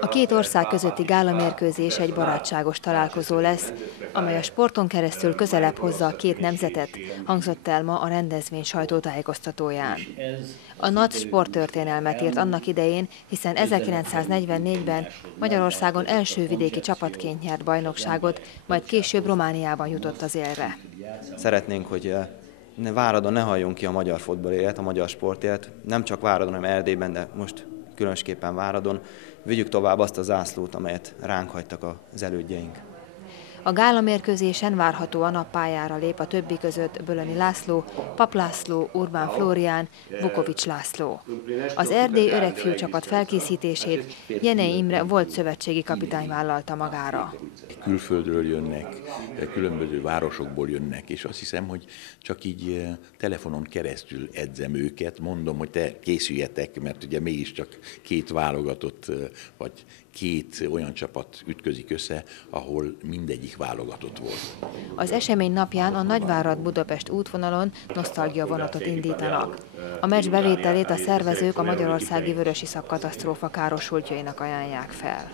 A két ország közötti gálamérkőzés egy barátságos találkozó lesz, amely a sporton keresztül közelebb hozza a két nemzetet, hangzott el ma a rendezvény sajtótájékoztatóján. A NAT sporttörténelmet írt annak idején, hiszen 1944-ben Magyarországon első vidéki csapatként nyert bajnokságot, majd később Romániában jutott az élre. Szeretnénk, hogy Váradon ne halljunk ki a magyar fotballért, a magyar sportért, nem csak Váradon, hanem Erdélyben, de most különösképpen Váradon. Vigyük tovább azt a zászlót, amelyet ránk hagytak az elődjeink. A gálamérkőzésen várhatóan a pályára lép a többi között Bölöni László, Pap László, Urbán Flórián, Vukovics László. Az Erdély öregfiú csapat felkészítését Jenei Imre volt szövetségi kapitány vállalta magára. Külföldről jönnek, különböző városokból jönnek, és azt hiszem, hogy csak így telefonon keresztül edzem őket, mondom, hogy te készüljetek, mert ugye mégiscsak két válogatott, vagy két olyan csapat ütközik össze, ahol mindegyik válogatott volt. Az esemény napján a Nagyvárad-Budapest útvonalon nosztalgia vonatot indítanak. A meccs bevételét a szervezők a magyarországi vörösiszap katasztrófa károsultjainak ajánlják fel.